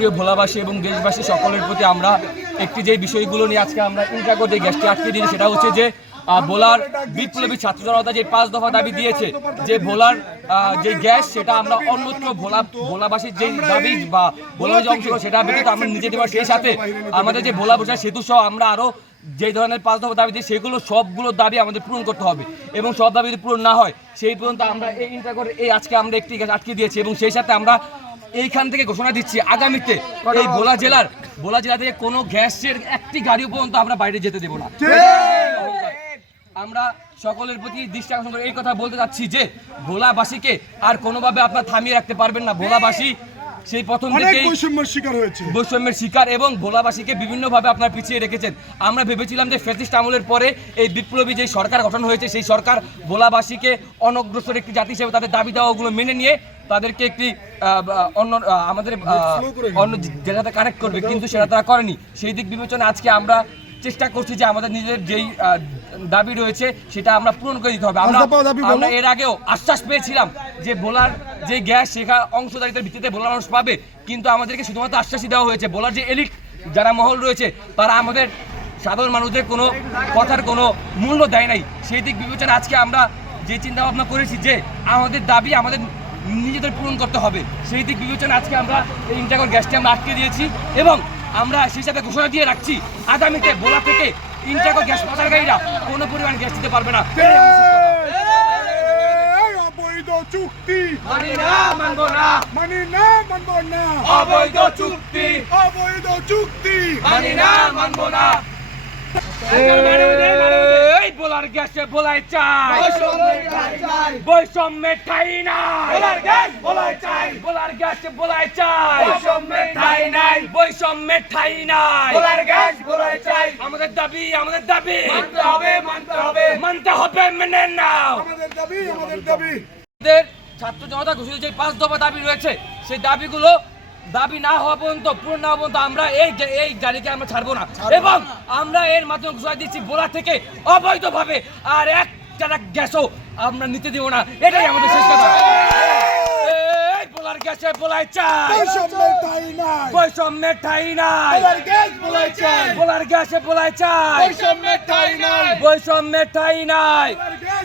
সুপ্রিয় ভোলাবাসী এবং দেশবাসী সকলের প্রতি আমরা একটি যে বিষয়গুলো নিয়ে আজকে আমরা ইন্টারকো যে গ্যাসটি আটকে দিয়েছি সেটা হচ্ছে যে ভোলার বিপ্লবী ছাত্র জনতা যে পাঁচ দফা দাবি দিয়েছে, যে ভোলার যে গ্যাস সেটা আমরা অন্যত্র ভোলা, ভোলাবাসীর যে দাবি বা ভোলার অংশ সেটা ব্যতীত আমরা নিজে দেবো, সেই সাথে আমাদের যে ভোলা বোঝা সেতু সহ আমরা আরও যে ধরনের পাঁচ দফা দাবি দিই সেগুলো সবগুলো দাবি আমাদের পূরণ করতে হবে এবং সব দাবি যদি পূরণ না হয়, সেই পর্যন্ত আমরা এই ইন্টার করে এই আজকে আমরা একটি গ্যাস আটকে দিয়েছি এবং সেই সাথে আমরা এইখান থেকে ঘোষণা দিচ্ছি আগামীতে এই ভোলা জেলার ভোলা জেলা থেকে কোনো গ্যাসের একটি গাড়ি পর্যন্ত আমরা বাইরে যেতে দেবো না। আমরা সকলের প্রতি দৃষ্টি আকর্ষণ করে এই কথা বলতে চাচ্ছি যে ভোলাবাসীকে আর কোনোভাবে আপনার থামিয়ে রাখতে পারবেন না। ভোলাবাসী সেই প্রথম থেকেই বৈষম্যের শিকার হয়েছে। বৈষম্যের শিকার এবং ভোলাবাসীকে বিভিন্নভাবে আপনার পিছিয়ে রেখেছেন। আমরা ভেবেছিলাম যে ফেসিস্ট আমলের পরে এই বিপ্লবী যে সরকার গঠন হয়েছে সেই সরকার ভোলাবাসীকে অনগ্রসর একটি জাতি হিসেবে তাদের দাবি দেওয়াগুলো মেনে নিয়ে তাদেরকে একটি অন্য আমাদের আহ, অন্য জেলাতে কানেক্ট করবে কিন্তু সেটা তারা করেনি। সেই দিক বিবেচনা আজকে আমরা চেষ্টা করছি যে আমাদের নিজেদের যেই দাবি রয়েছে সেটা আমরা পূরণ করে দিতে হবে। আমরা এর আগেও আশ্বাস পেয়েছিলাম যে বোলার যে গ্যাস শেখা অংশদারিতার ভিত্তিতে বোলার মানুষ পাবে। কিন্তু আমাদেরকে শুধুমাত্র আশ্বাসই দেওয়া হয়েছে বোলার যে এলিট যারা মহল রয়েছে তারা আমাদের সাধারণ মানুষদের কোনো কথার কোনো মূল্য দেয় নাই। সেই দিক বিবেচনা আজকে আমরা যে চিন্তা ভাবনা করেছি যে আমাদের দাবি আমাদের নিজেদের পূরণ করতে হবে সেই দিক বিবেচনা আজকে আমরা এই ইন্টারকল গ্যাসটি আমরা আটকে দিয়েছি এবং আমরা সেই সাথে ঘোষণা দিয়ে রাখছি। আগামীতে ভোলা থেকে ইন্টাকো গ্যাস পাচারকারীরা কোনো পরিমাণ গ্যাস দিতে পারবে না। অবৈধ চুক্তি। মানি না মানবো না। মানি না মানব না। অবৈধ চুক্তি। অবৈধ চুক্তি। মানি না মানবো না। গ্যাসে বলাই চাই। বৈষম্যে ঠাই নাই। বলার গ্যাস বলাই চাই। ঠাই নাই বৈষম্যে ঠাই নাই। বলার গ্যাস বলাই চাই আমাদের দাবি আমাদের দাবি। মানতে হবে মানতে হবে মানতে হবে মেনে নাও। আমাদের দাবি আমাদের দাবি। ছাত্র জনতা ঘোষিত যে পাঁচ দফা দাবি রয়েছে সেই দাবিগুলো দাবি না হওয়া পর্যন্ত পূর্ণ না পর্যন্ত আমরা এই এই গাড়িকে আমরা ছাড়বো না। এবং আমরা এর মাধ্যমে ঘোষণা দিচ্ছি বোলা থেকে অবৈধভাবে আর এক টাকা গ্যাসও আমরা নিতে দেবো না। এটাই আমাদের শেষ কথা। এই বোলার গ্যাসে বলাই চাই। বৈষম্যের ঠাই নাই। বৈষম্যের ঠাই নাই। বোলার চাই। বোলার গ্যাসে বলাই চাই। বৈষম্যের ঠাই নাই। বৈষম্যের ঠাই নাই। Bowler gas